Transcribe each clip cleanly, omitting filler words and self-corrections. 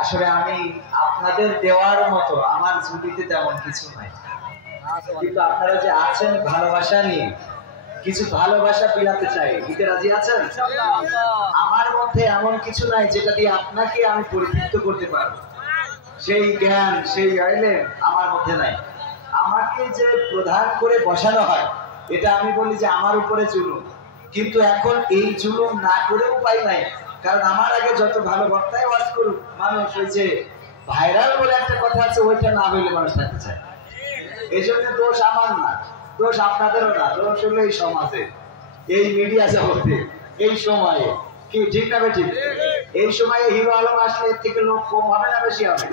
আসলে আমি আপনাদের দেওয়ার মতো আমার ঝুলিতে তেমন কিছু নাই, কিন্তু আপনারা যে আছেন ভালোবাসা নিয়ে কিছু ভালোবাসা বিলাতে চাই। দিতে রাজি আছেন? আমার মধ্যে এমন কিছু নাই যেটা দিয়ে আপনাকে আমি পরিতৃপ্ত করতে পারবো, সেই জ্ঞান সেই আইলেন আমার মধ্যে নাই। আমাকে যে প্রধান করে বসানো হয় এটা আমি বলি যে আমার উপরে জুলুম, কিন্তু এখন এই জুলুম না করে উপায় নাই। কারণ আমার আগে যত ভালো বক্তায় ওয়াজ করুক, মানুষ ওই যে ভাইরাল বলে একটা কথা আছে, ওইটা না হইলে মানুষ থাকতে চায়। এই জন্য দোষ আমার না, দোষ আপনাদেরও না, দোষ হলো এই সমাজে, এই মিডিয়া জগতে, এই সময়ে। কি ঠিক না ঠিক? এই সময়ে হিরো আলম আসলে এর থেকে লোক কম হবে না বেশি হবে?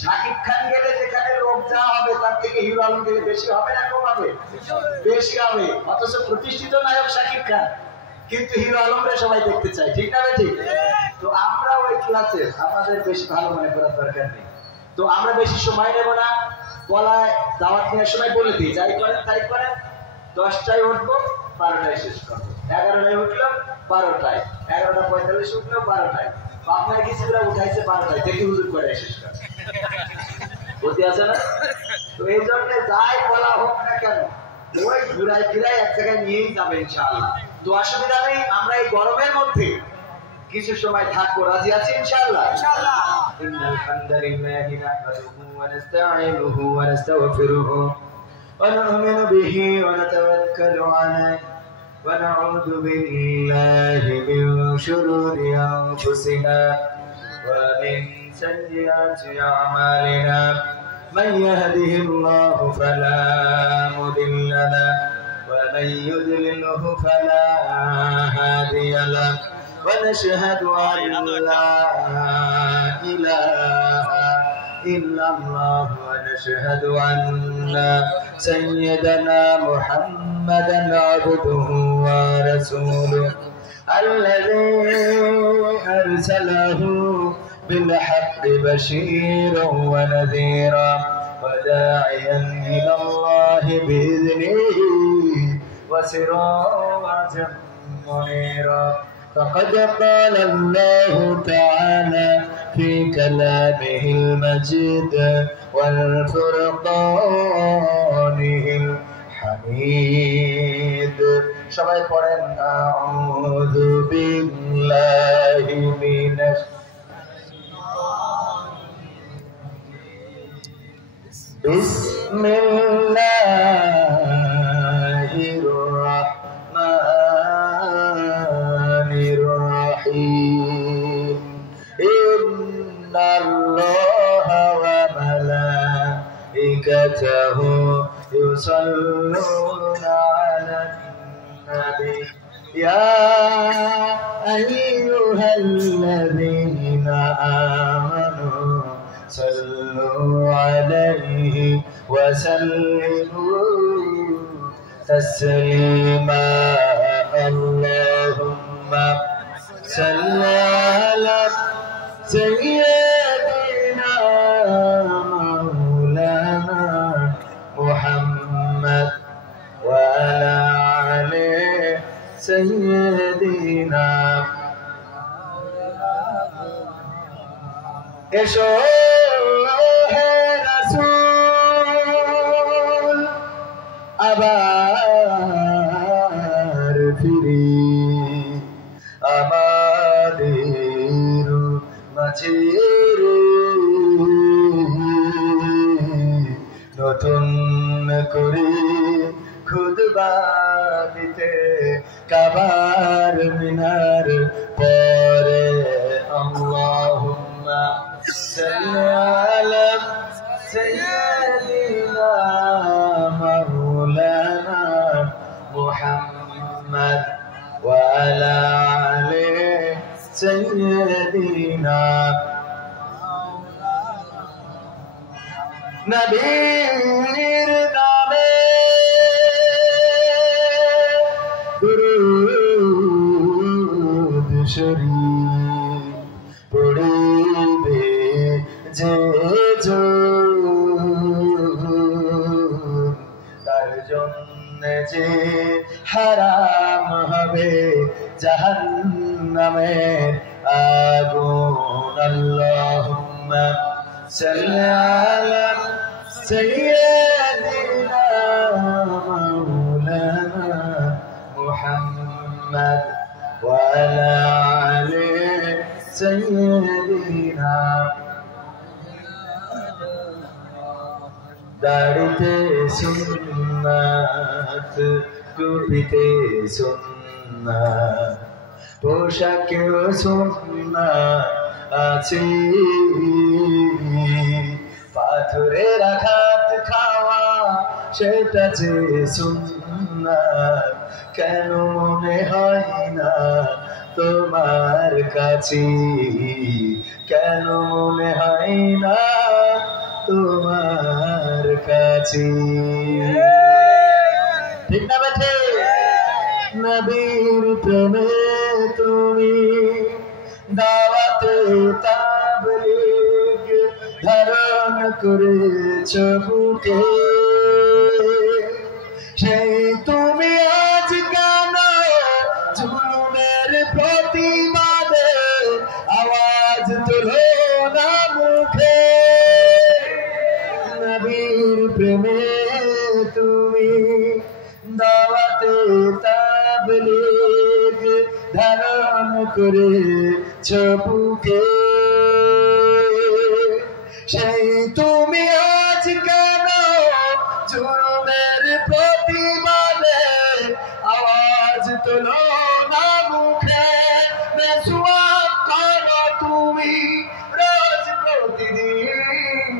শাকিব খান গেলে যেখানে লোক যা হবে তার থেকে হিরো আলম গেলে বেশি হবে না কম হবে? বেশি হবে। অথচ প্রতিষ্ঠিত নায়ক শাকিব খান, কিন্তু হিরো আলমরে সবাই দেখতে চায়। ঠিক না ঠিক? তো আমরা ওই ক্লাসে আমাদের বেশি ভালো মনে করার দরকার নেই। তো আমরা বেশি সময় নেব না, বলায় দাওয়াত নেওয়ার সময় বলে দিই যাই করেন তাই করেন। 10টায় উঠবো, 12টায় শেষ করবো। 11টায় উঠলো, 12টায়, 11:45 উঠলো, 12টায়। আপনার কিছু উঠাইছে 12টায় থেকে হুজুর করে শেষ করে বুঝতে আছে না? তো এই জন্য যাই বলা হোক না কেন, ওই ঘুরাই ফিরাই এক জায়গায় নিয়েই যাবে ইনশাআল্লাহ। তো অসুবিধা নেই, আমরা এই গরমের মধ্যে কিছু সময় থাকবো। রাজি আছি ইনশাআল্লাহ? ইনশাআল্লাহ। ইন্নাল হামদালিল্লাহি নাহমাদুহু ওয়া নাস্তাঈনুহু ওয়া নাস্তাগফিরুহু ওয়া নু'মিনু বিহি ওয়া নাতাওয়াক্কালু আলাইহি ওয়া নাউযু বিল্লাহি মিন শুরুরি আনফুসিনা ওয়া মিন sayyiati a'malina man yahdihillahu fala mudilla lahu wa man yudlilhu fala hadiya lahu. ونشهد أن لا إله إلا الله ونشهد أن سيدنا محمدا عبده ورسوله الذي أرسله بالحق بشيرا ونذيرا وداعيا إلى الله بإذنه وسراجا منيرا. فقد قال الله تعالى في كلامه المجيد والفرقانه الحميد. সবাই পড়েন আউযু বিল্লাহি মিনাশ বিসমিল্লাহির রাহমানির রহিম. ইন্নাল্লাহা ওয়া মালাইকাতাহু ইউসাল্লুনা আলান নাবী ইয়া আইয়ুহাল্লাযীনা আমানু সাল্লু আলাইহি ওয়া সাল্লিমু তাসলিমা. আল্লাহুম্মা সাল্লি আলা সাইয়্যিদিনা মাওলানা মুহাম্মদ ওয়া আলা আলি সাইয়্যিদিনা. এসো হে রাসূল আবার ফিরি আমাদের মাঝে নতুন করে খুতবা দিতে কাবার মিনার পরে. আল্লাহুম্মা সাল্লি আলা সাইয়্যিদিনা মাওলানা মুহাম্মদ ওয়া আলা আলি সাইয়্যিদিনা. নবীর নামে দুরূদ শরীফ পড়িবে যে তার জন্য যে হারাম হবে জাহান্নামের আগুন. আল্লাহুম্মা সাল্লি আলা সাইয়্যিদিনা মাওলানা মুহাম্মদ ওয়া আলা আলি সাইয়্যিদিনা। দাড়িতে সুন্নাত, টুপিতে সুন্নাত, পোশাকেও সুন্নাত আছে। পাথরের আঘাত খাওয়া সেটা যে সুন্নাত, কেন মনে হয় না তোমার কাছে? কেন মনে হয় না তোমার কাছে? ঠিক না বেঠে? নবীর প্রেমে তুমি দাওয়াতে তাবলীগ ধারণ করেছ বুকে, সেই তুমি আজ কেন জুলুমের প্রতিবাদে আওয়াজ তুলো না মুখে? নবীর প্রেমে তুমি দাওয়াতে তাবলীগ ধারণ করেছ বুকে, সেই তুমি আজ কেন জুলুমের প্রতিবাদে আওয়াজ তুলো না মুখে? মেসওয়াক করো তুমি রোজ প্রতিদিন,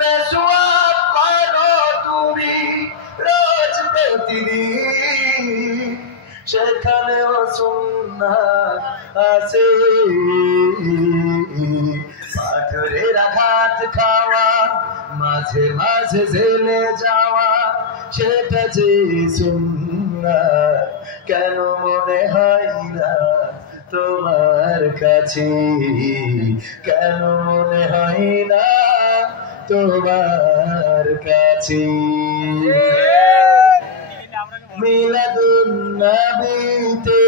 মেসওয়াক করো তুমি রোজ প্রতিদিন, সেখানেও সুন্নাত আছে। পাথরের আঘাত খাওয়া, মাঝে মাঝে জেলে যাওয়া, সেটা যে সুন্নাত, কেন মনে হয় না তোমার কাছে? কেন মনে হয় না তোমার কাছে? মিলাদুন নবীতে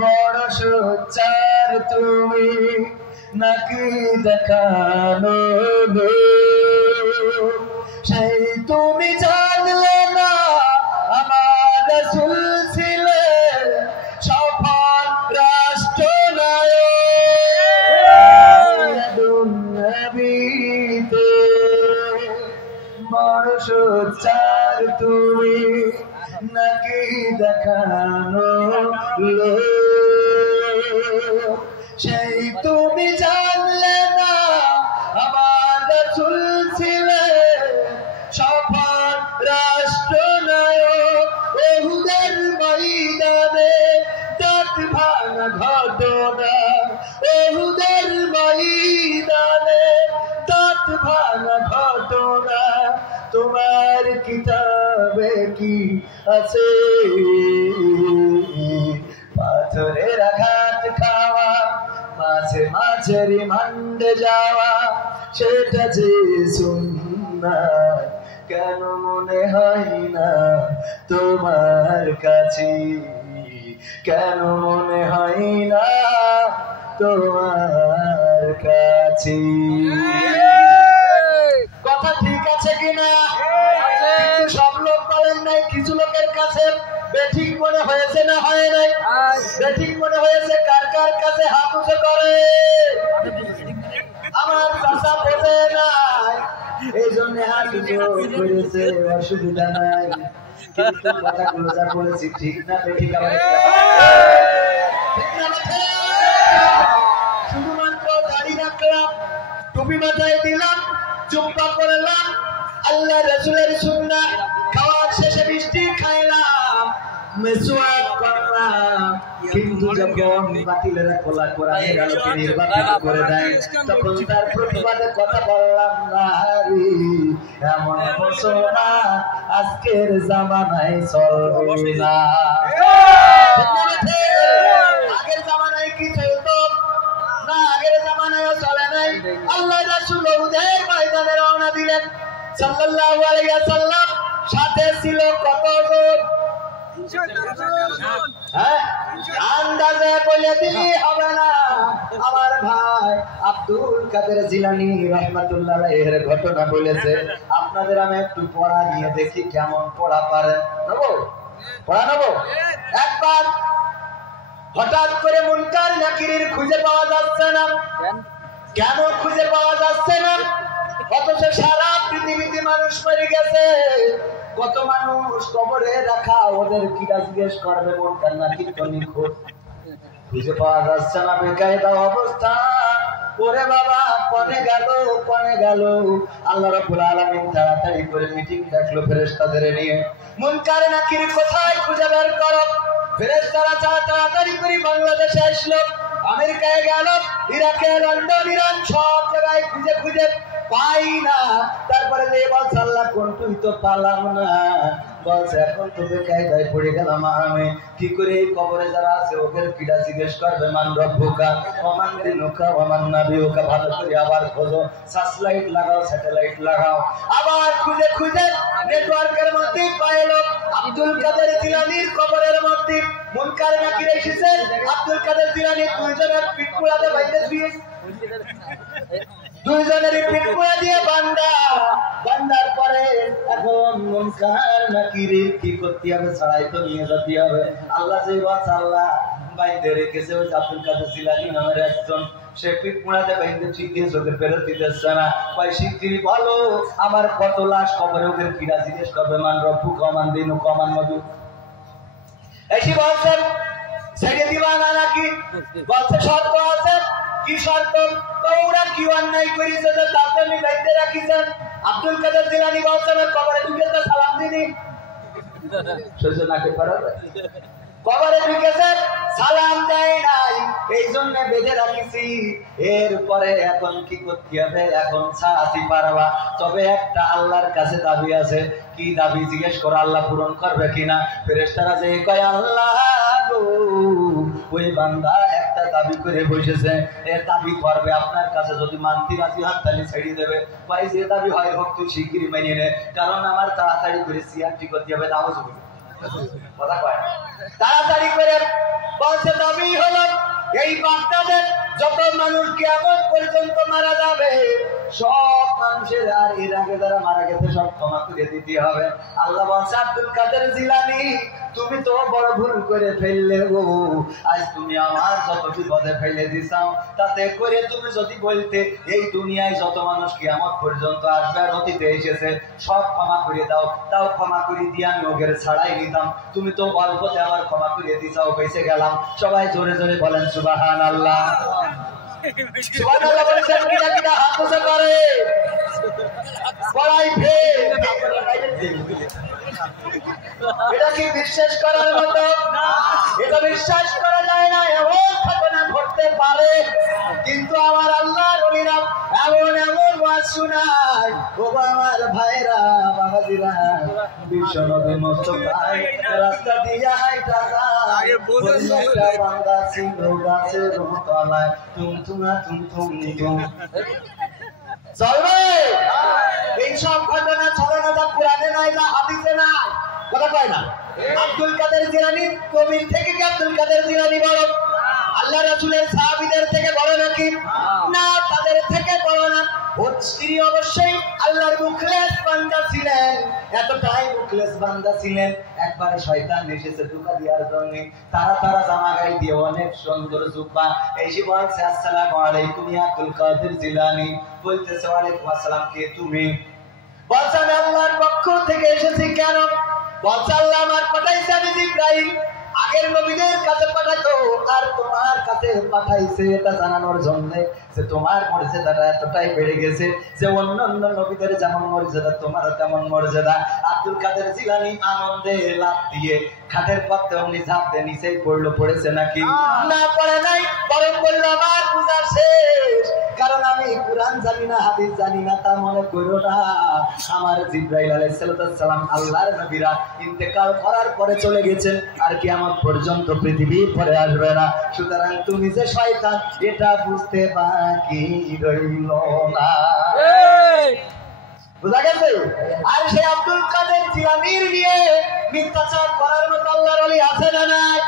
বড় সোচ্চার তুমি, নাকি দেখানো সেই তুমি জানলে না আমার রাসূল ছিলেন সফল রাষ্ট্রনায়ক। নবীতে বড় সোচ্চার তুমি, নাকি দেখানো সেই তুমি জানলে না আমার রাসূল ছিলেন সফল রাষ্ট্রনায়ক। উহুদের ময়দানে দাঁত ভাঙা ঘটনা, উহুদের ময়দানে দাঁত ভাঙা ঘটনা তোমার কিতাবে কি আছে? পাথরের আঘাত খাওয়া, মাঝে মাঝে রিমান্ডে যাওয়া, সেটা যে সুন্নাত, কেন মনে হয় না তোমার কাছে? কেন মনে হয় না তোমার কাছে? কথা ঠিক আছে কিনা? কিন্তু সব লোক বলেন নাই, কিছু লোকের কাছে বেঠিক মনে হয়েছে না হয় নাই? বেঠিক মনে হয়েছে কার কার কাছে হাত উঁচু করে? আমার চাচা বোঝে নাই, এই জন্য হাত উঁচু করেছে, অসুবিধা নাই। কিন্তু কথাগুলো যা বলেছি ঠিক না বেঠিক? আবার শুধুমাত্র দাড়ি রাখলাম, টুপি মাথায় দিলাম, জুব্বা পরলাম, আল্লাহ রাসূলের সুন্নাহ, খাওয়ার শেষে মিষ্টি খাইলাম, মেসওয়াক করলাম, কিন্তু যখন বাতিলেরা খোলা কোরআনের আলোকে নির্বাচিত করে দেয়, তখন তার প্রতিবাদে কথা বললাম না। এমন ঘোষণা আজকের জামানায় চলবে না। আগের জামানায় কি চলতো না? আগের জামানায়ও চলে নাই। আল্লাহ রাসূল উহুদের ময়দানে রওনা দিলেন সাল্লাল্লাহু আলাইহি ওয়াসাল্লাম, সাথে ছিল কতজন? হ্যাঁ, আন্দাজে বলে দিলি হবে না। আমার ভাই আব্দুল কাদের জিলানী রাহমাতুল্লাহ আলাইহির ঘটনা বলেছে। আপনাদের আমি একটু পড়া নিয়ে দেখি কেমন পড়া পারেন। নেবো পড়া নেবো। একবার হঠাৎ করে মুনকার নাকিরের খুঁজে পাওয়া যাচ্ছে না। কেন খুঁজে পাওয়া যাচ্ছে না? অথচ সারা পৃথিবীতে মানুষ মরে গেছে, কত মানুষ কবরে রাখা, ওদের কিরা জিজ্ঞেস করবে মুনকার নাকির তো নিখোঁজ, খুঁজে পাওয়া যাচ্ছে না, বেকায়দা অবস্থা। ওরে বাবা কনে গেল। আল্লাহ রাব্বুল আলামিন তাড়াতাড়ি করে মিটিং ডাকলো ফেরেশতাদের নিয়ে, মুনকার নাকির কোথায় খুঁজে বের করো। ফেরেশতারা তাড়াতাড়ি করে বাংলাদেশে আসলো, আমেরিকায় গেল, ইরাকে, লন্ডন, ইরান সব জায়গায় খুঁজে পাই না। তারপরে যে বলছে আল্লাহ কোন তুই তো পালাম না, বলছে এখন তো বেকায়দায় পড়ে গেলাম আমি, কি করে এই কবরে যারা আছে ওদের কিরা জিজ্ঞেস করবে মান রব্বুকা ওমান দিনুকা ওমান নাবিয়ুকা। ভালো করে আবার খোঁজো, সার্চলাইট লাগাও, স্যাটেলাইট লাগাও, আবার খুঁজে নেটওয়ার্কের মধ্যে পাইলো আব্দুল কাদের জিলানীর কবরের মধ্যে মুনকার নাকির এসেছে। আব্দুল কাদের জিলানী দুইজনের পিঠ পোড়াতে বাইরে শুয়েছে, দুইজনের পিঠ পোড়া দিয়ে বান্দার পরে এখন মুনকার নাকিরের কি করতে হবে? ছাড়াই তো নিয়ে যেতে হবে। আল্লাহ যে আল্লাহ বাইরে রেখেছে ওই আব্দুল কাদের জিলানী নামের একজন, সে পিঠ পোড়াতে বাইরে ঠিক দিয়ে চোখে ফেরত দিতেছে না। কয় শিগগিরই বলো আমার কত লাশ কবরে, ওদের কিরা জিজ্ঞেস করবে মান রব্বুকা ওমান দিনুকা ওমান নাবিয়ুকা। এসে বলছেন ছেড়ে দিবা না নাকি? বলছে শর্ত আছে। কি শর্ত? ওরা কি অন্যায় করেছে যে তার জন্য দায়িত্বে রাখিছেন? আব্দুল কাদের জিলানী বলছেন কবরে ঢুকেছে সালাম দিনি, সহ্য নাকি পারো? কবরে ঢুকেছে সালাম দেয় নাই, এই জন্য বেঁধে রাখিছি। এরপরে এখন কি করতে হবে? এখন ছাড়াতে পারবা, তবে একটা আল্লাহর কাছে দাবি আছে। কি দাবি? জিজ্ঞেস করো আল্লাহ পূরণ করবে কিনা। ফেরেশতারা যে কয় আল্লাহ গো ওই বান্দা একটা দাবি করে বসেছে, এর দাবি করবে আপনার কাছে, যদি মানতে রাজি হন তাহলে ছেড়ে দেবে। ভাই যে দাবি হয় হোক তুই শিগগিরই মেনে নে, কারণ আমার তাড়াতাড়ি করে সিয়ারটি করতে হবে। নামাজ কথা কয় তাড়াতাড়ি করে বলছে দাবি হলো এই বান্দাদের যত মানুষ কিয়ামত পর্যন্ত মারা যাবে সব মানুষের আর এর আগে যারা মারা গেছে সব ক্ষমা করে দিতে হবে। আল্লাহ বলছে আব্দুল কাদের জিলানী তুমি তো বড় ভুল করে ফেললে গো, আজ তুমি আমার যত বিপদে ফেলে দিছাও, তাতে করে তুমি যদি বলতে এই দুনিয়ায় যত মানুষ কিয়ামত পর্যন্ত আসবে আর অতীতে এসেছে সব ক্ষমা করে দাও, তাও ক্ষমা করে দিয়ে আমি ওদের ছাড়াই নিতাম। তুমি তো অল্পতে আমার ক্ষমা করে দিছাও, বেঁচে গেলাম। সবাই জোরে জোরে বলেন সুবহানাল্লাহ। সুবহানাল্লাহ বলেছেন কিনা কিনা হাত উঁচু করে বড়াই ফের। এটা কি বিশ্বাস করার মতো? এটা বিশ্বাস করা যায় না। এমন ঘটনা ঘটতে পারে, কিন্তু আমার আল্লাহর ওলিরা এমন ওয়াজ শোনায়। ও আমার ভাইরা বাবাজিরা, বিশ্বনবী মুস্তাফায় রাস্তা দিয়া হাইটা যায়, একটা বান্দা ছিল গাছের তলায় তুম চলবে। এইসব ঘটনা ছড়ানো যা কোরআনে নাই না হাদিসে নাই, কথা কয় না। আব্দুল কাদের জিলানী কবির থেকে কি আব্দুল কাদের জিলানী বড়? আল্লাহ রাসূলের সাহাবীদের থেকে বড় নাকি? না, তাদের থেকে বড় না। ওর স্ত্রী অবশ্যই আল্লাহর মুখলেস বান্দা ছিলেন, এতটাই মুখলেস বান্দা ছিলেন একবারে শয়তান এসেছে ধোঁকা দেওয়ার জন্য তারা জামা গায়ে দিয়ে অনেক সুন্দর জুব্বা এসে বলছে আসসালামু আলাইকুম ইয়া আব্দুল কাদের জিলানী। বলতেছে ওয়ালাইকুম আসসালাম, কে তুমি? বলছে আমি আল্লাহর পক্ষ থেকে এসেছি। কেন? বলছে আল্লাহ আমার পাঠাইছে, আমি জিবরাইল আগের নবীদের কাছে পাঠাইতো আর তোমার কাছে পাঠাইছে এটা জানানোর জন্য যে তোমার মর্যাদাটা এতটাই বেড়ে গেছে যে অন্যান্য নবীদের যেমন মর্যাদা তোমার তেমন মর্যাদা। আব্দুল কাদের জিলানী আনন্দে লাফ দিয়ে খাটের পথে অমনি ঝাঁপ দিয়ে নিচেই পড়েছে নাকি? না, পড়ে নাই, বরং বলল আমার পূজা শেষ, কারণ আমি কুরআন জানি না হাদিস জানি না তা মনে করো না। আমার জিবরাইল আলাইহিস সালাম আল্লাহর নবীরা ইন্তেকাল করার পরে চলে গেছেন, আর কিয়ামত পর্যন্ত পৃথিবীর পরে আসবে না। সুতরাং তুমি যে শয়তান এটা বুঝতে বাকি রইল না। বুঝা গেছে? আর সেই আব্দুল কাদের জিলানীর নিয়ে মিথ্যাচার করার মতো আল্লাহর ওলি আছে না নাই?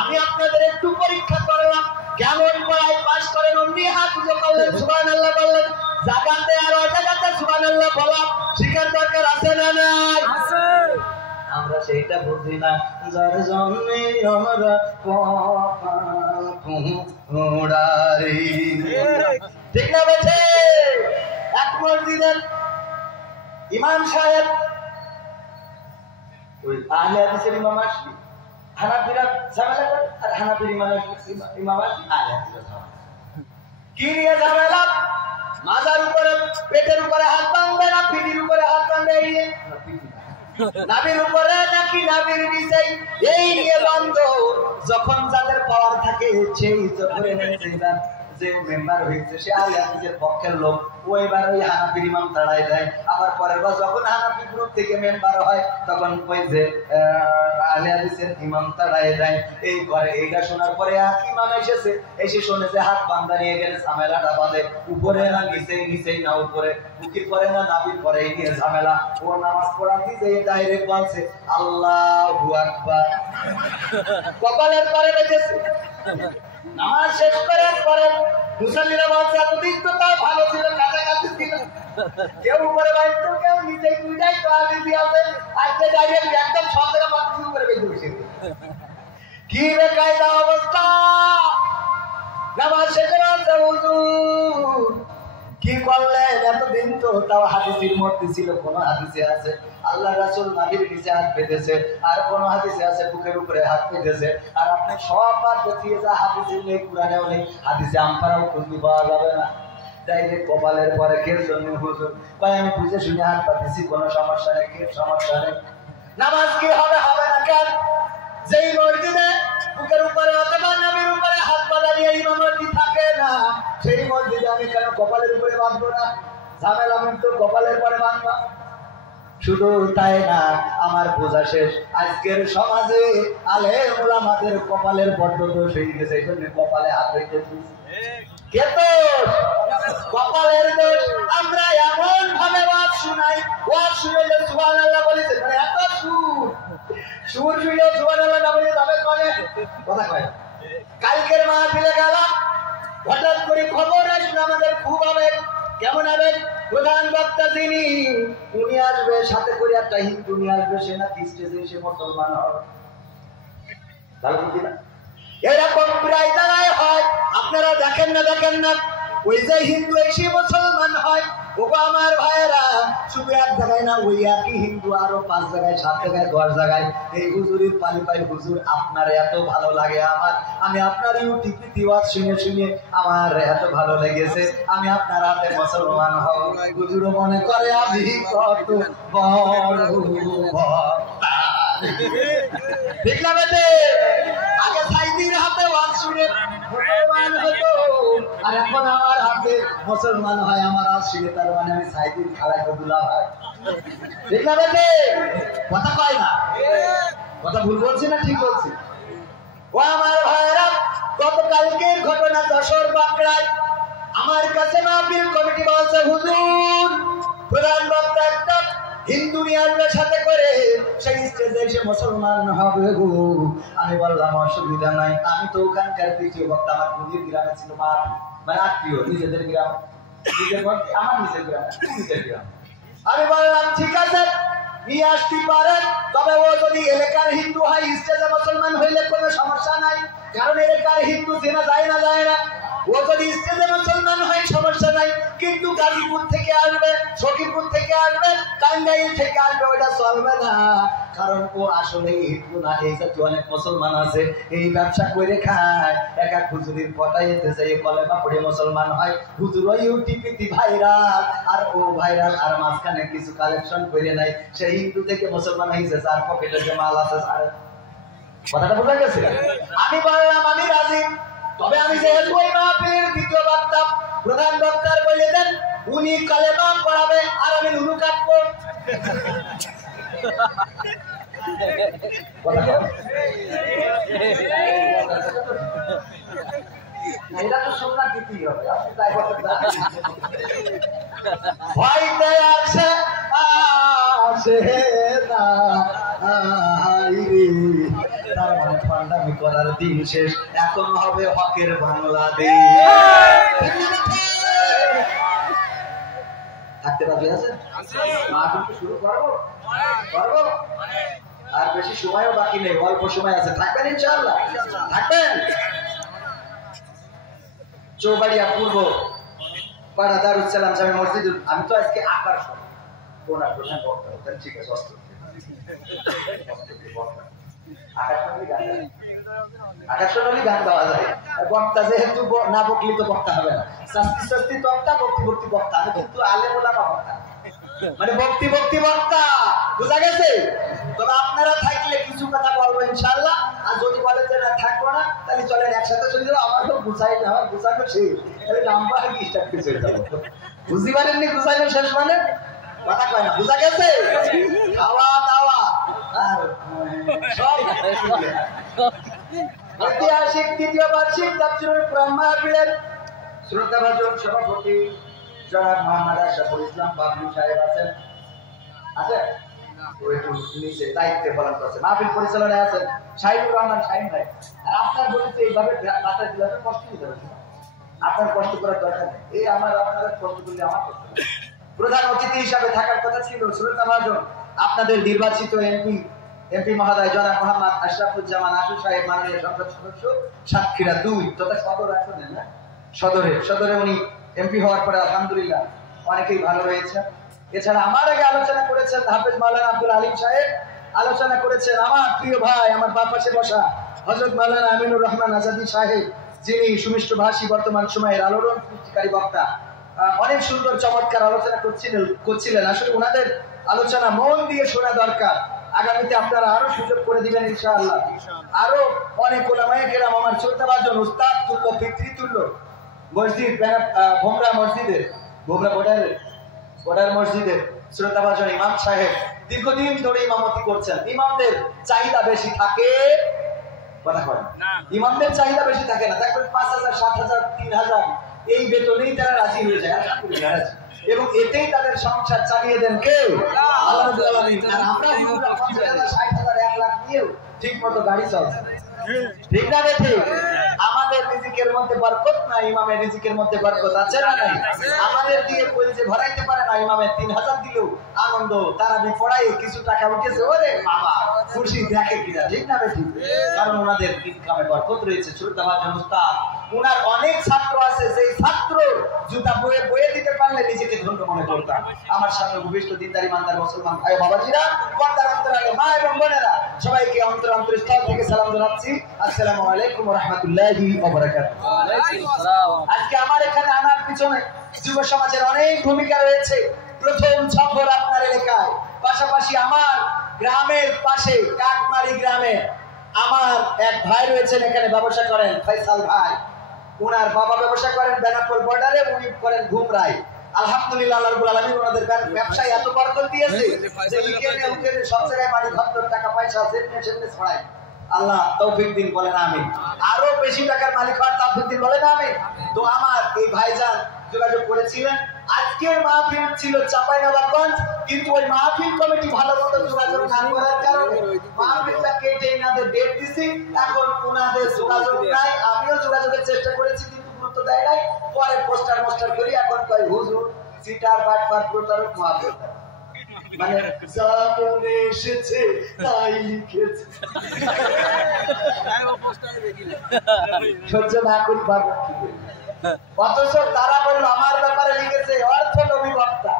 আমি আপনাদের একটু পরীক্ষা করলাম, কেমন পড়ায় পাস করেন অমনি হাত উঁচু করলেন, সুবহানাল্লাহ বললেন। জায়গাতে আর অজাগাতে সুবহানাল্লাহ বলা শিখার দরকার আছে না নাই? আছে। আমরা সেইটা বুঝি না, যার জন্যে আমরা কপাল পোড়ারি। ঠিক না বেঠে? এক মসজিদের ইমাম সাহেব, ওই আহলে হাদিসের ইমাম আসি, হানাফিরা ঝামেলা করে, আর হানাফির ইমাম আসি আহলে হাদিসের ঝামেলা। কি নিয়ে ঝামেলা? মাজার উপরে পেটের উপরে হাত বাঁধবে না পিঠির উপরে হাত বাঁধবে, এই নিয়ে নাভির উপরে নাকি নাভির নিচে, এই নিয়ে দ্বন্দ্ব। যখন যাদের পাওয়ার থাকে সেই যে মেম্বার হয়েছে সে আহলে হাদিসের পক্ষের লোক, ওইবার ওই হানাফির ইমাম দাঁড়ায় দেয়। আবার পরের বার যখন হানাফি গ্রুপ থেকে মেম্বার হয় তখন ওই যে আহলে হাদিসের ইমাম দাঁড়ায় দেয়। এই করে এইটা শোনার পরে ইমাম এসেছে, এসে শুনে যে হাত বান্ধা নিয়ে গেলে ঝামেলাটা বাঁধে, উপরে না নিচে, নিচেই না উপরে, বুকির পরে না নাভির পরে, এই নিয়ে ঝামেলা। ও নামাজ পড়াতে যে ডাইরেক্ট বলছে আল্লাহু আকবার, কপালের পরে বেঁচেছে। নামাজ শেষ করার পরে মুসল্লিরা বলছে এতদিন তো তাও ভালো ছিল, কাছাকাছি ছিল, কেউ উপরে বাইতো কেউ নিচে, দুইটাই তো আগে দিয়েছে, আজকে ডাইরেক্ট একদম সব জায়গা পাঠ শুরু করে বেঁচে বসে। কি বেকায়দা অবস্থা! নামাজ শেষে বলছে হুজুর কি করলেন? এতদিন তো তাও হাদিসের মধ্যে ছিল, কোন হাদিসে আছে আল্লাহ রাসূল নাভির নিচে হাত পেতেছে, আর কোন হাদিসে আছে বুকের উপরে হাত পেতেছে, আর আপনি সব বাদ দিয়ে যা হাদিসে নেই, কুরআনেও নেই, হাদিসে আমপারাও খুঁজে পাওয়া যাবে না। ডাইরেক্ট কপালের পরে কের জন্য হুজুর কয় আমি বুঝে শুনে হাত পাতেছি, কোনো সমস্যা নেই, কি সমস্যা নেই। নামাজ কি হবে? হবে না কেন? যেই মসজিদে বুকের উপরে অথবা নাভির উপরে হাত বাঁধা নিয়ে ইমামতি থাকে না, সেই মসজিদে আমি কেন কপালের উপরে বাঁধবো না? ঝামেলা মুক্ত কপালের পরে বাঁধবা। শুধু তাই না, আমার বোঝা শেষ, আজকের সমাজে আলেম ওলামাদের কপালের বড্ড দোষ হয়ে গেছে, এই জন্য কপালে হাত রেখেছি। কে দোষ? কপালের দোষ। আমরা এমন ভাবে ওয়াজ শুনাই, ওয়াজ শুনাইলে সুবহানাল্লাহ বলেছে, মানে এত সুর শুনলেও সুবহানাল্লাহ না বলে যাবে কনে? কথা কয়। কালকের মাহফিলে গেলাম, হঠাৎ করে খবর আসলো আমাদের খুব আবেগ। কেমন আবেগ? প্রধান বক্তা যিনি, উনি আসবে, সাথে করে একটা হিন্দু নিয়ে আসবে, সে না স্টেজে এসে মুসলমান হবে। এরকম প্রায় জায়গায় হয়, আপনারা দেখেন না? দেখেন না? ওই যে হিন্দু এসে মুসলমান হয়, ওগো আমার ভাইয়েরা, শুধু এক জায়গায় না, ওই একই হিন্দু আরো 5 জায়গায়, 7 জায়গায়, 10 জায়গায় এই হুজুরির পানি পাই। হুজুর আপনার এত ভালো লাগে আমার, আমি আপনার ইউটিউবে দিওয়াজ শুনে শুনে আমার এত ভালো লেগেছে, আমি আপনার হাতে মুসলমান হব। হুজুরও মনে করে আমি কত বড় ভক্তা। ঠিক না বেটে? আগে সাইদির হাতে ওয়াজ শুনে মুসলমান হতো, আর এখন আমার হাতে মুসলমান হয়। আমার আজ শুনে তার মানে আমি সাইদির খালায় দুলা হয়। ঠিক না বেটে? কথা কয় না? কথা ভুল বলছি না ঠিক বলছি? ও আমার ভাইয়েরা, গতকালকের ঘটনা যশোর বাঁকড়ায় আমার কাছে মাহফিল কমিটি বলছে হুজুর প্রধান বক্তা একটা হিন্দু নিয়ে আসবে সাথে করে, সেই স্টেজে এসে মুসলমান হবে গো। আমি বললাম অসুবিধা নাই, আমি তো ওখানকার দ্বিতীয় বক্তা, আমার নিজের গ্রামে ছিল মাহফিল, মানে আত্মীয়, নিজেদের গ্রাম, আমার নিজের গ্রাম, নিজের গ্রাম। আমি বললাম ঠিক আছে নিয়ে আসতে পারেন, তবে ও যদি এলাকার হিন্দু হয়, স্টেজে মুসলমান হইলে কোনো সমস্যা নাই, কারণ এলাকার হিন্দু চেনা যায় না, যায় না। ও যদি স্টেজে মুসলমান হয় সমস্যা নাই, কিন্তু গাজীপুর থেকে আসবে, সখীপুর থেকে আসবে, টাঙ্গাইল থেকে আসবে, ওটা চলবে না, কারণ ও আসলে হিন্দু না। এই জাতীয় অনেক মুসলমান আছে, এই ব্যবসা করে খায়, এক এক হুজুরির পটাইতে যায়, কলেমা পড়ে মুসলমান হয়, হুজুর ওই ইউটিউবে ভাইরাল, আর ও ভাইরাল, আর মাঝখানে কিছু কালেকশন করে নাই, সে হিন্দু থেকে মুসলমান হয়েছে, যার পকেটে যে মাল আছে। কথাটা বোঝা গেছে? আমি বললাম আমি রাজি, তবে আমি যেহেতু ওই মাহফিলের দ্বিতীয় বক্তা, প্রধান বক্তার বলে দেন উনি কালেমা পড়াবে আর আমি নুনু কাটবো। এটা তো সুন্নাত দিতেই হবে, আপনি তাই বলতে ভয়তে আছে করার দিন শেষ, এখন হবে হকের বাংলাদেশ। থাকতে রাজি আছেন? মাহফিল শুরু করবো? আর বেশি সময়ও বাকি নেই, অল্প সময় আছে। থাকবেন ইনশাআল্লাহ? থাকবেন? চৌবাড়িয়া পূর্ব পাড়া দারুল সালাম জামে মসজিদ। আমি তো আজকে আকার প্রধান বক্তা, ঠিক আছে, আকাশবাণী গান গাওয়া যায়। বক্তা যেহেতু না বকলি তো বক্তা হবে না, শাস্তি শাস্তি বক্তা, ভক্তি ভক্তি বক্তা। আমি কিন্তু আলেম ওলামা বক্তা, মানে ভক্তি ভক্তি বক্তা, বুঝা গেছে? তবে আপনারা থাকলে কিছু কথা বলবো ইনশাআল্লাহ। আর যদি বলেন যে না থাকবো না, তাহলে চলেন একসাথে চলে যাবো। আমার তো গুছাই না, আমার গুছানো শেষ, তাহলে নাম্বার কি স্টার্ট করে চলে যাবো। বুঝতে পারেননি গুছানো শেষ মানে? কথা কয় না, বুঝা গেছে? খাওয়া দাওয়া আর সব ঐতিহাসিক তৃতীয় বার্ষিক তাফসীরুল কোরআন মাহফিলের শ্রদ্ধাভাজন সভাপতি জনাব মোহাম্মদ আশরাফুল ইসলাম বাবলু সাহেব আছেন। আছে নিচে দায়িত্বে পালন করছে, মাহফিল পরিচালনায় আছেন শাহিদুর রহমান শাহিন ভাই। আর আপনার বলিতে এইভাবে মাথায় দিলে কষ্ট দিতে হবে, আপনার কষ্ট করার দরকার নেই। এই আমার আপনারা কষ্ট করলে আমার কষ্ট। প্রধান অতিথি হিসাবে থাকার কথা ছিল শ্রদ্ধাভাজন আপনাদের নির্বাচিত এমপি মহোদয় জনাব মোহাম্মদ আশরাফুজ্জামান আশু সাহেব, মাননীয় সংসদ সদস্য সাতক্ষীরা 2 তথা সদর আসনের না সদরে উনি এমপি হওয়ার পরে আলহামদুলিল্লাহ অনেকেই ভালো রয়েছে। এছাড়া আমার আগে আলোচনা করেছেন হাফেজ মাওলানা আব্দুল আলিম সাহেব, আলোচনা করেছেন আমার প্রিয় ভাই, আমার বাম পাশে বসা হযরত মাওলানা আমিনুর রহমান আজাদী সাহেব, যিনি সুমিষ্ট ভাষী বর্তমান সময়ের আলোড়ন সৃষ্টিকারী বক্তা। অনেক সুন্দর চমৎকার আলোচনা করছিলেন। আসলে ওনাদের আলোচনা মন দিয়ে শোনা দরকার। আগামীতে আপনারা আরো সুযোগ করে দিবেন ইনশাআল্লাহ। আরো অনেক ওলামায়ে কেরাম, আমার শ্রদ্ধাভাজন উস্তাদ তুল্য, পিতৃতুল্য মসজিদ ভোমরা মসজিদের বর্ডার মসজিদের শ্রদ্ধাভাজন ইমাম সাহেব দীর্ঘদিন ধরে ইমামতি করছেন। ইমামদের চাহিদা বেশি থাকে, কথা কয় না, ইমামদের চাহিদা বেশি থাকে না। দেখবেন 5,000, 7,000, 3,000 এই বেতনেই তারা রাজি হয়ে যায়, আলহামদুলিল্লাহ, এবং এতেই তাদের সংসার চালিয়ে দেন কে? আল্লাহ রাব্বুল আলামিন। আর আমরা 50,000, 60,000, 1 লাখ নিয়েও ঠিক মতো গাড়ি চলছে, ঠিক না? ঠিক। আমাদের রিজিকের মধ্যে বরকত নাই, ইমামের রিজিকের মধ্যে বরকত আছে না নাই? আমাদের দিয়ে কইছে ভরাইতে পারে না, ইমামের 3,000 দিলেও আনন্দ। তারাবি পড়াই কিছু টাকা উঠেছে, ওরে বাবা খুশি দেখে কিনা, ঠিক না? ঠিক। কারণ ওনাদের ইনকামে বরকত রয়েছে। শ্রদ্ধাভাজন উস্তাদ, ওনার অনেক ছাত্র আছে, সেই ছাত্র জুতা বয়ে দিতে পারলে নিজেকে ধন্য মনে করতাম। আমার সামনে ভূমিষ্ঠ দিনদার ইমানদার মুসলমান ভাই বাবাজিরা, পর্দার অন্তরালে মা এবং বোনেরা, সবাইকে অন্তরস্থল থেকে সালাম জানাচ্ছি। আসসালামু আলাইকুম ওয়া রাহমাতুল্লাহি ওয়া বারাকাতুহু। আজকে আমার এখানে আনার পিছনে যুব সমাজের অনেক ভূমিকা রয়েছে। প্রথম সফর আপনার এলাকায়, পাশাপাশি আমার গ্রামের পাশে কাকমারি গ্রামে আমার এক ভাই রয়েছেন, এখানে ব্যবসা করেন ফয়সাল ভাই। ওনার বাবা ব্যবসা করেন বেনাপোল বর্ডারে, উনি করেন ঘুমরাই। আলহামদুলিল্লাহ, আল্লাহ রাব্বুল আলামিন ওনাদের ব্যবসায় এত বরকত দিয়েছে যে উইকেন্ডে সব জায়গায় বাড়ি ঘর টাকা পয়সা সেমনে ছড়ায়। আল্লাহ তৌফিক দিন, বলেন আমিন। আরো বেশি টাকার মালিক হওয়ার তৌফিক দিন, বলেন আমিন। তো আমার এই ভাইজান যোগাযোগ করেছিলেন। আজকের মাহফিল ছিল চাঁপাইনবাবগঞ্জ, কিন্তু ওই মাহফিল কমিটি ভালো মতো যোগাযোগ না করার কারণে মাহফিলটা কেটে এনাদের ডেট দিছি। এখন ওনাদের যোগাযোগ নাই, আমিও যোগাযোগের চেষ্টা করেছি কিন্তু গুরুত্ব দেয় নাই। পরে পোস্টার করি, এখন কয় হুজুর সিটার বাটপার প্রতারক মাহফিল, মানে সামনে এসেছে তাই লিখেছে, সহ্য না করি পারবো কি করে? অথচ তারা বললো আমার ব্যাপারে লিখেছে অর্থ নবী বক্তা,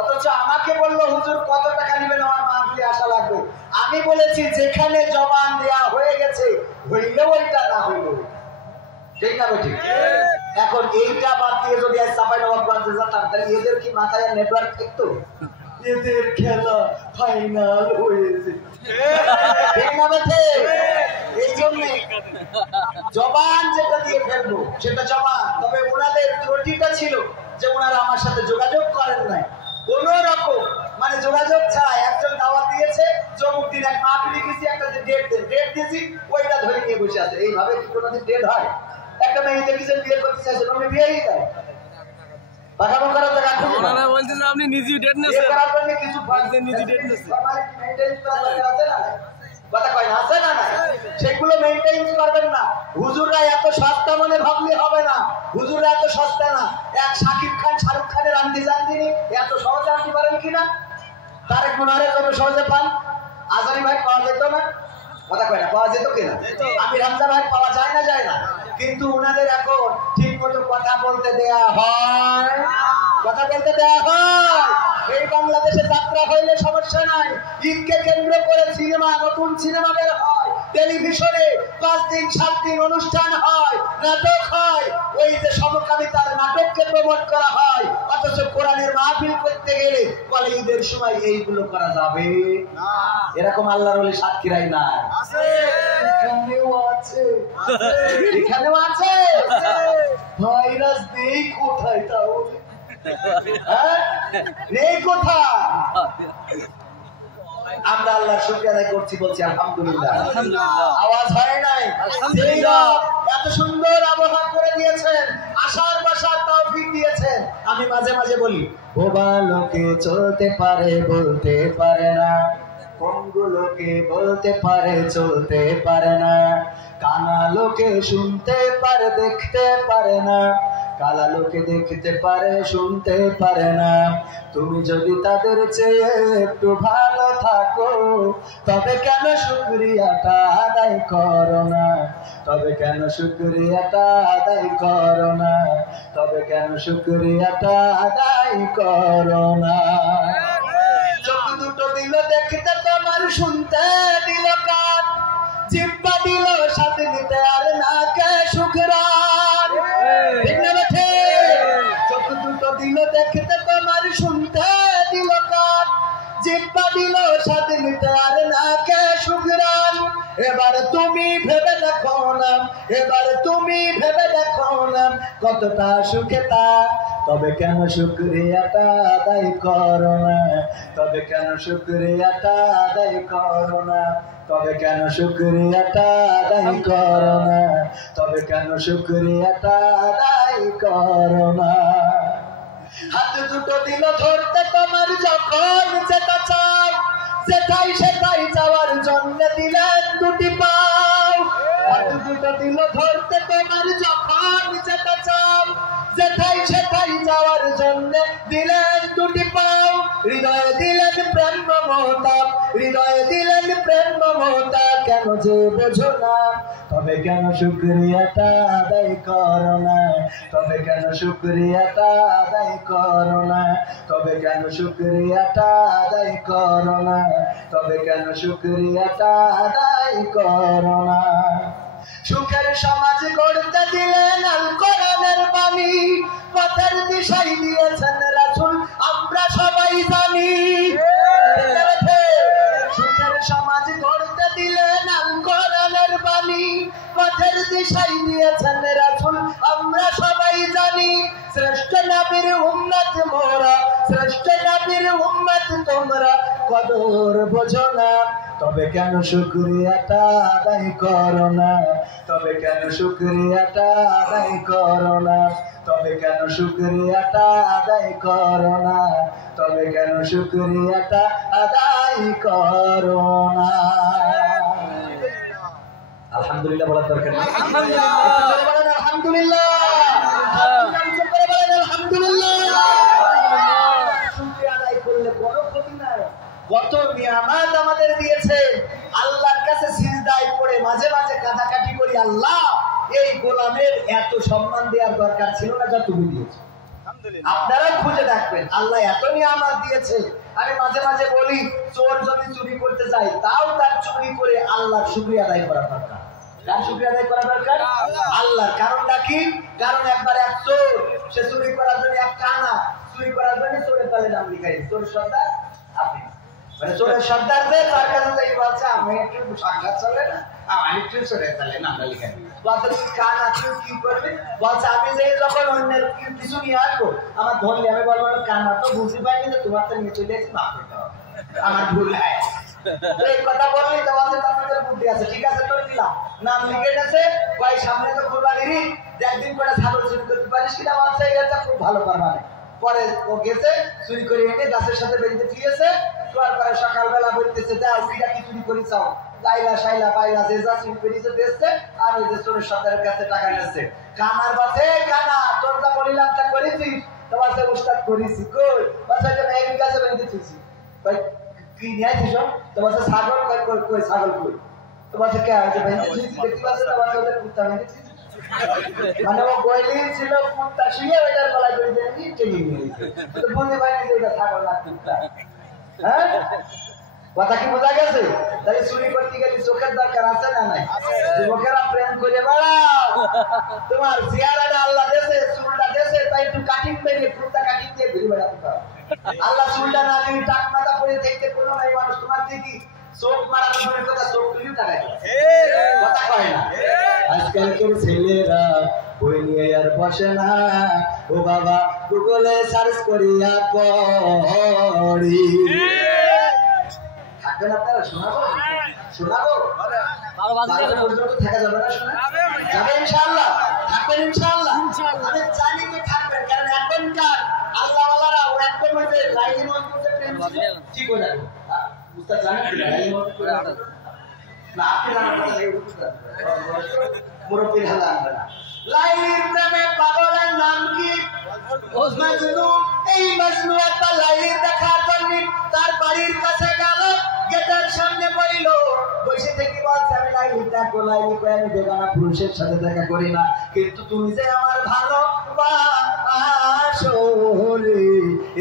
অথচ আমাকে বললো হুজুর কত টাকা নেবেন আমার মাহফিলে আসা লাগবে। আমি বলেছি যেখানে জবান দেয়া হয়ে গেছে, হইলেও ওইটা না হইলেও, ঠিক না? ঠিক। এখন এইটা বাদ দিয়ে যদি আজ চাঁপাইনবাবগঞ্জে যেতাম, তাহলে এদের কি মাথায় নেটওয়ার্ক থাকতো? এদের খেলা ফাইনাল হয়েছে, ঠিক না? এই জন্য জবান যেটা দিয়ে ফেলবো সেটা জবান। তবে ওনাদের ত্রুটিটা ছিল যে ওনারা আমার সাথে যোগাযোগ করেন নাই কোন রকম, মানে যোগাযোগ ছাড়া। একজন দাওয়াত দিয়েছে চমুক দিন এক মাহফিলে গেছি, একটা ডেট দিয়েছি, ওইটা ধরে নিয়ে বসে আছে। এইভাবে কি কোনোদিন ডেট হয়? একটা মেয়ে দেখেছেন বিয়ে করতে চাইছেন, আপনি বিয়েই দেয় আপনি নিজে ডেট নিয়েছেন, কিছু কথা কয় না, আছে না না? সেগুলো মেইনটেইন করবেন না। হুজুররা এত সস্তা মনে ভাবলে হবে না, হুজুররা এত সস্তা না। এক শাকিব খান শাহরুখ খানের আনতে জানতিনি, এত সহজে আনতে পারেন কিনা? তারেক মুনারে কত সহজে পান? আজারি ভাই পাওয়া যেত না? কথা কয় না, পাওয়া যেত কিনা? আমি হামজা ভাই পাওয়া যায় না, যায় না, কিন্তু উনাদের এখন ঠিক মতো কথা বলতে দেয়া হয়, কথা বলতে দেয়া হয়। এই বাংলাদেশে যাত্রা হইলে সমস্যা নাই, ঈদকে কেন্দ্র করে সিনেমা, নতুন সিনেমা বের হয়, টেলিভিশনে 5 দিন 7 দিন অনুষ্ঠান হয়, নাটক হয়, ওই যে সমকামিতার নাটককে প্রমোট করা হয়, অথচ কোরআনের মাহফিল করতে গেলে বলে ঈদের সময় এইগুলো করা যাবে না। এরকম আল্লাহর ওলি সাক্ষীরাই নাই, এখানেও আছে, এখানেও আছে। ভাইরাস নেই কোথায় তাহলে? নেই কোথায়? আমরা আল্লাহর শুকরিয়া আদায় করছি, বলছি আলহামদুলিল্লাহ। আওয়াজ হয় নাই? এত সুন্দর আবহাওয়া করে দিয়েছেন, আশার বাসার তৌফিক দিয়েছেন। আমি মাঝে মাঝে বলি, বোবা লোকে চলতে পারে বলতে পারে না, কোনগুলোকে বলতে পারে চলতে পারে না, কানা লোকে শুনতে পারে দেখতে পারে না, কালা লোকে দেখতে পারে শুনতে পারে না। তুমি যদি তাদের চেয়ে একটু ভালো থাকো, তবে কেন শুকরিয়াটা আদায় করো না? তবে কেন শুকরিয়াটা আদায় করো না? তবে কেন শুকরিয়াটা আদায় করো না? চোখ দুটো দিল দেখতে তোমার, শুনতে দিল কান, জিহ্বা দিল সাথে নিতে আর নাকে শুকরান। ঠিক না বেঠে? চোখ দুটো দিল দেখতে তোমার, শুনতে দিল কান, জিহ্বা দিল সাথে নিতে আর নাকে শুকরান। এবার তুমি ভেবে দেখো না, এবার তুমি ভেবে দেখো না কতটা সুখে তা। তবে কেন শুকরিয়াটা আদায় করো না? তবে কেন শুকরিয়াটা আদায় করো না? তবে কেন শুকরিয়াটা আদায় করো না? তবে কেন শুকরিয়াটা আদায় করো না? হাত দুটো দিল ধরতে তোমার, যখন যেটা চাও সেটাই সেটাই যাওয়ার জন্য দিলেন দুটি পাও। হাত দুটো দিল ধরতে তোমার, যখন যেটা চাও সেটাই সেটাই যাওয়ার জন্য দিলেন দুটি পাও। হৃদয়ে দিলেন প্রেম মমতা, হৃদয়ে দিলেন প্রেম মমতা, কেন যে বোঝো না? তবে কেন শুকরিয়াটা আদায় করো না? তবে কেন শুকরিয়াটা আদায় করো না? তবে কেন শুকরিয়াটা আদায় করো না? তবে কেন শুকরিয়াটা আদায় করো না? সুখের সমাজ গড়তে দিলেন আল কোরআনের বাণী, পথের দিশাই দিয়েছেন রাসূল আমরা সবাই জানি। সুখের সমাজ গড়তে দিলেন আল কোরআনের বাণী, পথের দিশাই দিয়েছেন রাসূল আমরা সবাই জানি। শ্রেষ্ঠ নবীর উম্মত মোরা, শ্রেষ্ঠ নবীর উম্মত তোমরা, কদর বোঝো না? তবে কেন শুকরিয়াটা আদায় করো না? তবে কেন শুকরিয়াটা আদায় করো না? তবে কেন শুকরিয়াটা আদায় করো না? তবে কেন শুকরিয়াটা আদায় করো না? আলহামদুলিল্লাহ বলার দরকার নেই? আলহামদুলিল্লাহ, আলহামদুলিল্লাহ। শুকরিয়া আদায় করলে বড় ক্ষতি নাই। কত নিয়ামত আমাদের দিয়েছে, আল্লাহর কাছে সিজদায় পড়ে মাঝে মাঝে কাঁদাকাটি করি, আল্লাহ এই গোলামের এত সম্মান দেওয়ার দরকার ছিল না যা তুমি দিয়েছো। আপনারা খুঁজে দেখবেন, আল্লাহ এত নিয়ামত দিয়েছে। আমি মাঝে মাঝে বলি, চোর যদি চুরি করতে যায় তাও তার চুরি করে আল্লাহর শুকরিয়া আদায় করা দরকার। কার শুকরিয়া আদায় করা দরকার? আল্লাহর। কারণটা কি? কারণ একবার এক চোর, সে চুরি করার জন্য, এক কানা চুরি করার জন্য চোরের দলে নাম লিখাই, চোর সর্দার আপনি, মানে চোরের সর্দার যে তার কাছে যাই বলছে আমি একটু সাক্ষাৎ চলে না, আমি একটু চোরের দলে নামটা লিখাই। বলছে তুই কানা, তুই কি করবি? বলছে আমি যে যখন অন্যের কিছু নিয়ে আসবো আমার ধরলে আমি বলবো কানা তো বুঝতে পারিনি যে তোমার তো নিয়ে চলে এসেছি, মাফ করতে হবে, আমার ভুল হয়। এই কথা বললি তো বলছে তাদের বুদ্ধি আছে, ঠিক আছে তোর দিলাম, নাম লিখে গেছে। ভাই সামনে তো কোরবানির ঈদ, একদিন করে ছাগল চুরি করতে পারিস কিনা? বলছে এটা খুব ভালো পারবে। পরে ও গেছে চুরি করে এনে গাছের সাথে বেঁধে দিয়েছে। সকালবেলা বলতেছে, দাও কিটা কি চুরি করি চাও? লাইলা শাইলা পাইলা যে যা চুরি করেছে দেখছে আর ওই যে চোরের সর্দারের কাছে টাকা নিচ্ছে কানার বাসে কানা তোর যা বলিলাম তা করেছিস তোমার যে উস্তাদ করেছি কই বাসায় যে এই কাছে বেঁধে দিয়েছি ভাই কি নিয়েছিস তোমার যে ছাগল কই ছাগল কই তোমার যে কে আছে বেঁধে দিয়েছি দেখতে পাচ্ছ তোমার ওদের কুত্তা বেঁধে দিয়েছি মানে ও গইলি ছিল কুত্তা শুয়ে ওইটার গলায় করে দিয়ে নিচে নিয়ে নিয়েছে তো বলতে পারিনি যে এটা ছাগল না কুত্তা হ্যাঁ কথা কি বোঝা গেছে তাহলে চুরি করতে গেলে চোখের দরকার আছে না নাই যুবকেরা প্রেম করে বেড়াও তোমার চেহারাটা আল্লাহ দেশে চুলটা দেশে তাই একটু কাটিং মেরে ফুলটা কাটিং দিয়ে ঘুরে বেড়াতে পারো আল্লাহ চুলটা না দিয়ে টাক মাথা পরে দেখতে কোনো নাই মানুষ তোমার দেখি চোখ মারার দূরের কথা চোখ তুলিও টাকায় কথা কয় না আজকালকার ছেলেরা বই নিয়ে আর বসে না ও বাবা গুগলে সার্চ করিয়া পড়ি থাকবেন আপনারা শোনাবো শোনাবো থাকা যাবে না শোনা যাবে ইনশাআল্লাহ থাকবেন ইনশাআল্লাহ আমি জানি তো থাকবেন কারণ এখনকার আল্লাহওয়ালারা ও একদম হচ্ছে লাইলি মজনুতে প্রেম ঠিক হয়ে যাবে বুঝতে জানেন কি লাইলি মজনু না আপনি জানেন না এই মুরব্বি হালা আনবে না লাইলির প্রেমে পাগলের নাম কি মজনু এই মজনু একটা লাইলির দেখার জন্য তার বাড়ির কাছে গেল গেটের সামনে বইল বসে থেকে বলছে আমি লাইলি দেখো লাইলি কই আমি বেগানা পুরুষের সাথে দেখা করি না কিন্তু তুমি যে আমার ভালো বাসরে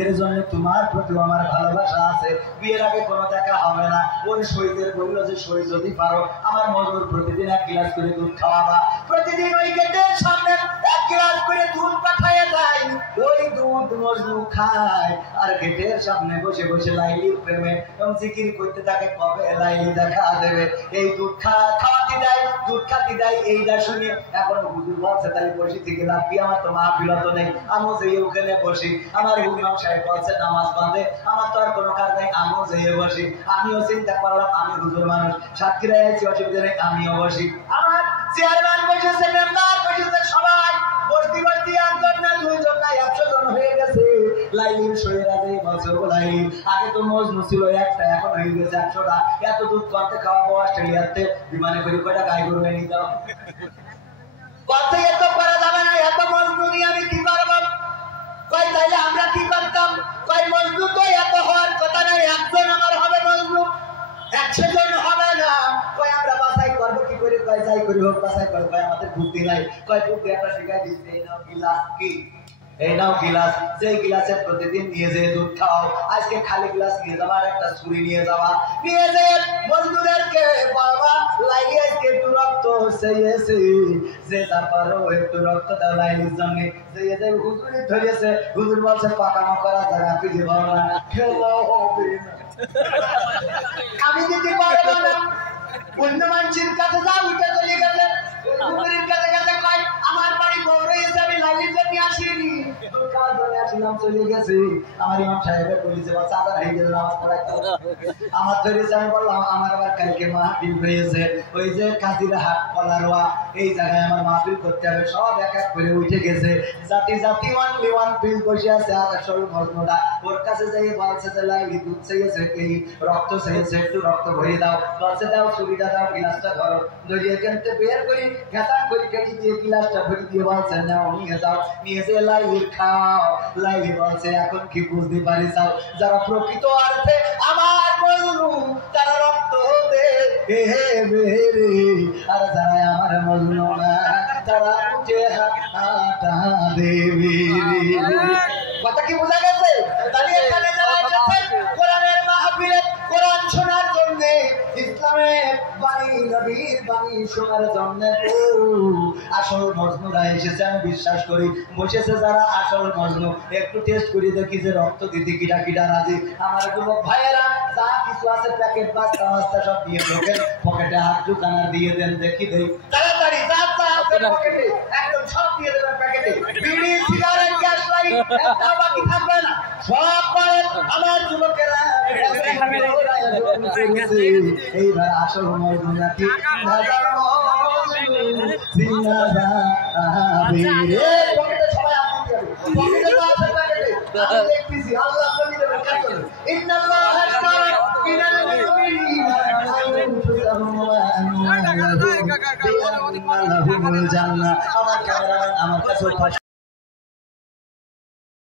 এর জন্য তোমার প্রতি আমার ভালোবাসা আছে বিয়ের আগে কোনো দেখা হবে না ওই শহীদের বলল যে শহীদ যদি পারো আমার মজুর প্রতিদিন 1 গ্লাস করে দুধ খাওয়াবা প্রতিদিন ওই গেটের সামনে 1 গ্লাস করে দুধ পাঠাইয়া দেয় ওই দুধ মজনু খায় আর গেটের সামনে বসে বসে লাইলির প্রেমে এবং জিকির করতে থাকে কবে লাইলি দেখা দেবে এই দুধ খাওয়াতে দেয় দুধ খাতে দেয় এইটা শুনে এখন হুজুর বলছে তাহলে বসে থেকে লাভ কি আমার তো মাহফিল তো নেই আমিও যেয়ে ওখানে বসি আমার ইমাম সাহেব বলছে নামাজ বাঁধে আমার তো আর কোনো কাজ নেই আমিও যেয়ে বসি আমিও চিন্তা করলাম আমি হুজুর মানুষ সাতক্ষীরায় আছি অসুবিধা নেই আমিও বসি আমার চেয়ারম্যান বসেছে মেম্বার বসেছে সবাই বসতি বসতি 1 জন না 2 জন না 100 জন হয়ে গেছে লাইলির শরীরে আগে বলছে ও লাইলি আগে তো মজনু ছিল একটা এখন হয়ে গেছে 100টা এত দুধ করতে খাওয়াবো অস্ট্রেলিয়াতে বিমানে করে কয়টা গাই গরু এনে দাও কত এত করা যাবে না এত মজনু নিয়ে আমি কি করব কই তাইলে আমরা কি করতাম কই মজনু তো এত হওয়ার কথা না একজন আমার হবে মজনু 100 জন হবে না কই আমরা বাছাই করব কি করে কই যাই করি হোক বাছাই করব কই আমাদের বুদ্ধি নাই কই বুদ্ধি একটা শিখাই দিতে এই নাও গিলাস কি এই নাও গিলাস যেই গিলাসে প্রতিদিন নিয়ে যে দুধ খাও আজকে খালি গ্লাস নিয়ে যাওয়া আর একটা ছুরি নিয়ে যাওয়া নিয়ে যে মজদুরদেরকে বাবা লাইলি আজকে একটু রক্ত চেয়েছে যে তারপরও একটু রক্ত দাও লাইলির জন্য যে হুজুরি ধরেছে হুজুর বলছে পাকানো করা জায়গা খুঁজে পাও না খেলো হবে না আমি দিতে পারবো না অন্য মানুষের কাছে যা উঠে চলে গেছে হুজুরের কাছে কাছে কয় আমার বাড়ি বড় হয়েছে আমি লাইলির জন্য আসিনি কাজ ধরে আসলাম চলে গেছে আমার ইমাম সাহেবের বলেছে বাচ্চা আদার হয়ে গেল নামাজ পড়াইতে আমার ধরেছে আমি বললাম আমার আবার কালকে মাহফিল হয়েছে ওই যে কাজিরা হাট কলারোয়া এই জায়গায় আমার মাহফিল করতে হবে সব এক এক করে উঠে গেছে জাতি জাতি ওয়ান ফিল বসে আছে আর আসল মজনুটা ওর কাছে যাই বলছে যে লাইলি দুধ চেয়েছে এই রক্ত চেয়েছে একটু রক্ত ভরিয়ে দাও বলছে দাও ছুরিটা দাও গিলাসটা ধরো ধরিয়ে কেনতে বের করি ঘেঁটা করে কেটে দিয়ে গিলাসটা ভরি দিয়ে বলছে নাও নিয়ে যাও নিয়ে যে লাইলির খাও লাইলি বলছে এখন কি বুঝতে পারি যাও যারা প্রকৃত অর্থে আমার মজনু তারা রক্ত দে হে বেরে আর যারা আমার মজনু না তারা উঠে হাঁটা দেবে কথা কি বোঝা গেছে তাহলে এখানে যারা এসেছেন কোরআনের মাহফিলে কোরআন শোনার জন্য ইসলামের বাণী নবীর বাণী শোনার জন্য আসল মজনুরা এসেছে আমি বিশ্বাস করি বসেছে যারা আসল মজনু একটু টেস্ট করে দেখি যে রক্ত দিতে কিটা কিটা রাজি আমার যুবক ভাইয়েরা যা কিছু আছে প্যাকেট বাস্তা মাস্তা সব দিয়ে ঢোকেন পকেটে হাত ঢুকানা দিয়ে দেন দেখি দেই তাড়াতাড়ি যা যা আছে পকেটে একদম সব দিয়ে দেবেন প্যাকেটে বিড়ি সিগারেট গ্যাস লাইট একটা বাকি থাকবে না সব করেন আমার যুবকেরা এইবার আসল মজনু নাকি হাজার পকেটে সবাই আপনি পকেটে তো আছে প্যাকেটে আমি দেখতেছি আল্লাহ বলি দেবেন ইন্নাল্লাহ হাশতারা মিনাল মুমিনিনা ভুল জান না। আমার ক্যামেরাম্যান আমার কাছে